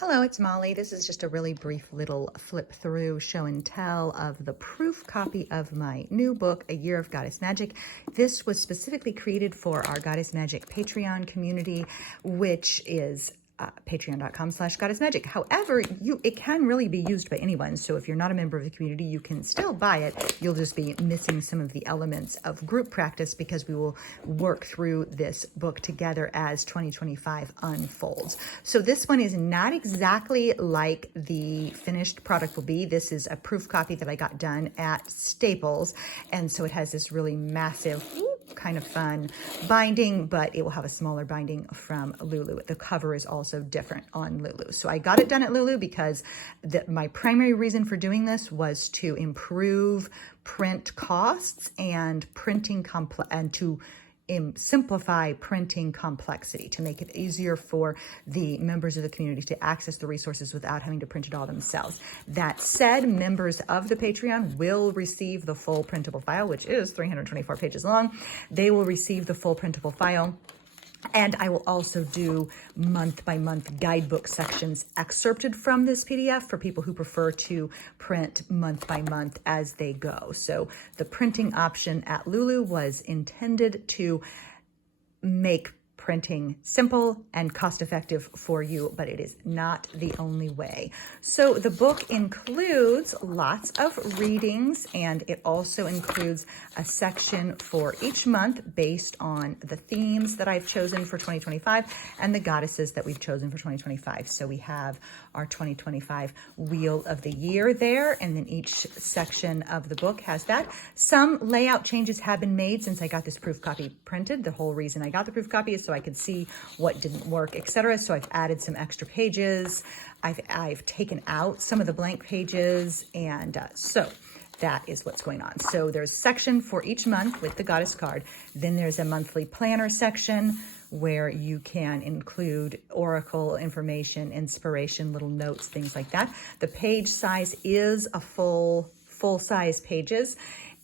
Hello, it's Molly. This is just a really brief little flip through show and tell of the proof copy of my new book, A Year of Goddess Magic. This was specifically created for our Goddess Magic Patreon community, which is patreon.com/goddessmagic. However, it can really be used by anyone. So if you're not a member of the community, you can still buy it. You'll just be missing some of the elements of group practice because we will work through this book together as 2025 unfolds. So this one is not exactly like the finished product will be. This is a proof copy that I got done at Staples. And so it has this really massive, kind of fun binding, but it will have a smaller binding from Lulu. The cover is also different on Lulu. So I got it done at Lulu because my primary reason for doing this was to improve print costs and printing and to simplify printing complexity, to make it easier for the members of the community to access the resources without having to print it all themselves. That said, members of the Patreon will receive the full printable file, which is 324 pages long. They will receive the full printable file. And I will also do month-by-month guidebook sections excerpted from this PDF for people who prefer to print month-by-month as they go. So the printing option at Lulu was intended to make printing simple and cost-effective for you, but it is not the only way. So the book includes lots of readings, and it also includes a section for each month based on the themes that I've chosen for 2025 and the goddesses that we've chosen for 2025. So we have our 2025 Wheel of the Year there, and then each section of the book has that. Some layout changes have been made since I got this proof copy printed. The whole reason I got the proof copy is so I could see what didn't work, etc. So I've added some extra pages. I've taken out some of the blank pages, and so that is what's going on. So there's a section for each month with the goddess card. Then there's a monthly planner section where you can include oracle information, inspiration, little notes, things like that. The page size is a full size pages.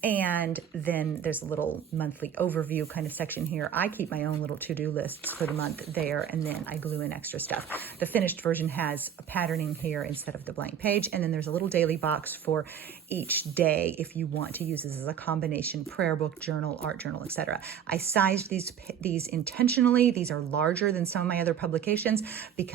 And then there's a little monthly overview kind of section here. I keep my own little to-do lists for the month there, and then I glue in extra stuff. The finished version has a patterning here instead of the blank page. And then there's a little daily box for each day if you want to use this as a combination prayer book, journal, art journal, etc. I sized these intentionally. These are larger than some of my other publications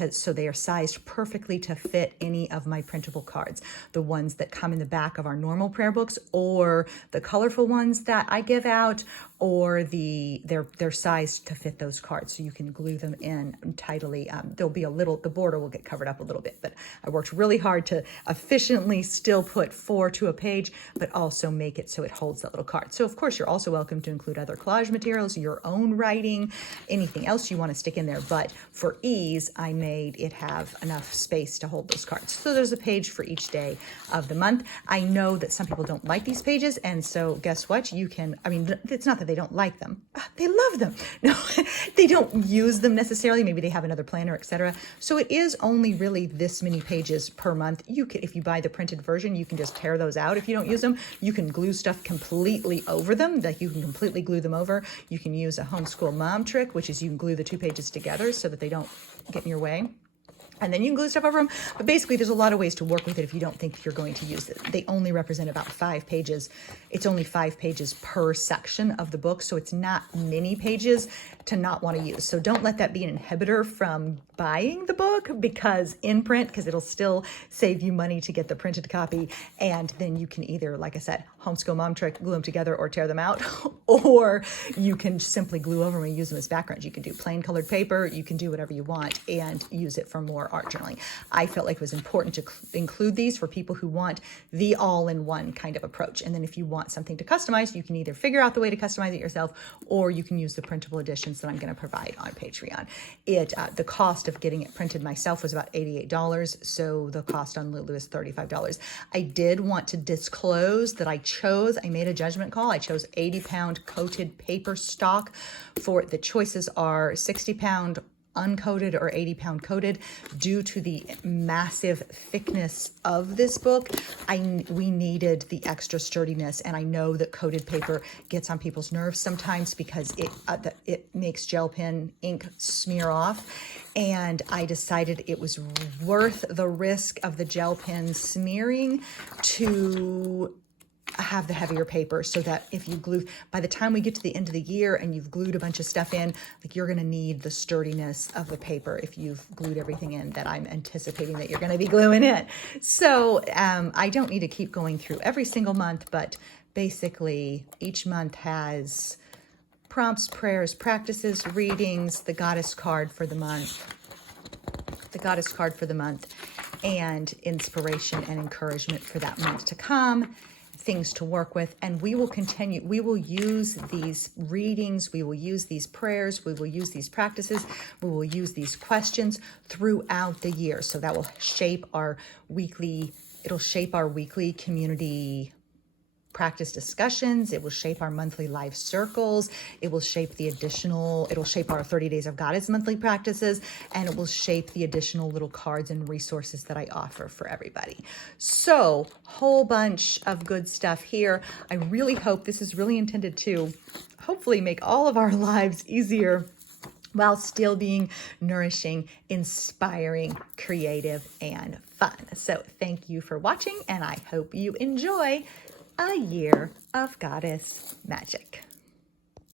so they are sized perfectly to fit any of my printable cards. The ones that come in the back of our normal prayer books, or the colorful ones that I give out, or they're sized to fit those cards, so you can glue them in tidily. There'll be the border will get covered up a little bit, but I worked really hard to efficiently still put 4 to a page, but also make it so it holds that little card. So of course, you're also welcome to include other collage materials, your own writing, anything else you want to stick in there. But for ease, I made it have enough space to hold those cards. So there's a page for each day of the month. I know that some people don't like these pages, and so guess what? It's not that they don't like them. They love them. No, they don't use them necessarily. Maybe they have another planner, etc. So it is only really this many pages per month. If you buy the printed version, you can just tear those out if you don't use them. You can glue stuff completely over them, you can completely glue them over. You can use a homeschool mom trick, which is you can glue the 2 pages together so that they don't get in your way. And then you can glue stuff over them. But basically, there's a lot of ways to work with it if you don't think you're going to use it. They only represent about 5 pages. It's only 5 pages per section of the book, so it's not many pages to not want to use. So don't let that be an inhibitor from buying the book because it'll still save you money to get the printed copy. And then you can either, like I said, homeschool mom trick, glue them together or tear them out, or you can simply glue over them and use them as backgrounds. You can do plain colored paper. You can do whatever you want and use it for more art journaling. I felt like it was important to include these for people who want the all-in-one kind of approach. And then if you want something to customize, you can either figure out the way to customize it yourself, or you can use the printable editions that I'm going to provide on Patreon. The cost of getting it printed myself was about $88, so the cost on Lulu is $35. I did want to disclose that I made a judgment call. I chose 80-pound coated paper stock. For the choices are 60-pound uncoated or 80-pound coated. Due to the massive thickness of this book, we needed the extra sturdiness, and I know that coated paper gets on people's nerves sometimes because it makes gel pen ink smear off, and I decided it was worth the risk of the gel pen smearing to have the heavier paper, so that if you glue, by the time we get to the end of the year and you've glued a bunch of stuff in, like, you're going to need the sturdiness of the paper if you've glued everything in that I'm anticipating that you're going to be gluing in. So I don't need to keep going through every single month, but basically each month has prompts, prayers, practices, readings, the goddess card for the month, and inspiration and encouragement for that month to come, things to work with. And we will continue. We will use these readings. We will use these prayers. We will use these practices. We will use these questions throughout the year. So that will shape our weekly, it'll shape our weekly community practice discussions. It will shape our monthly live circles. It will shape it'll shape our 30 Days of Goddess monthly practices, and it will shape the additional little cards and resources that I offer for everybody. So, whole bunch of good stuff here. I really hope this is really intended to hopefully make all of our lives easier while still being nourishing, inspiring, creative, and fun. So thank you for watching, and I hope you enjoy a year of Goddess magic.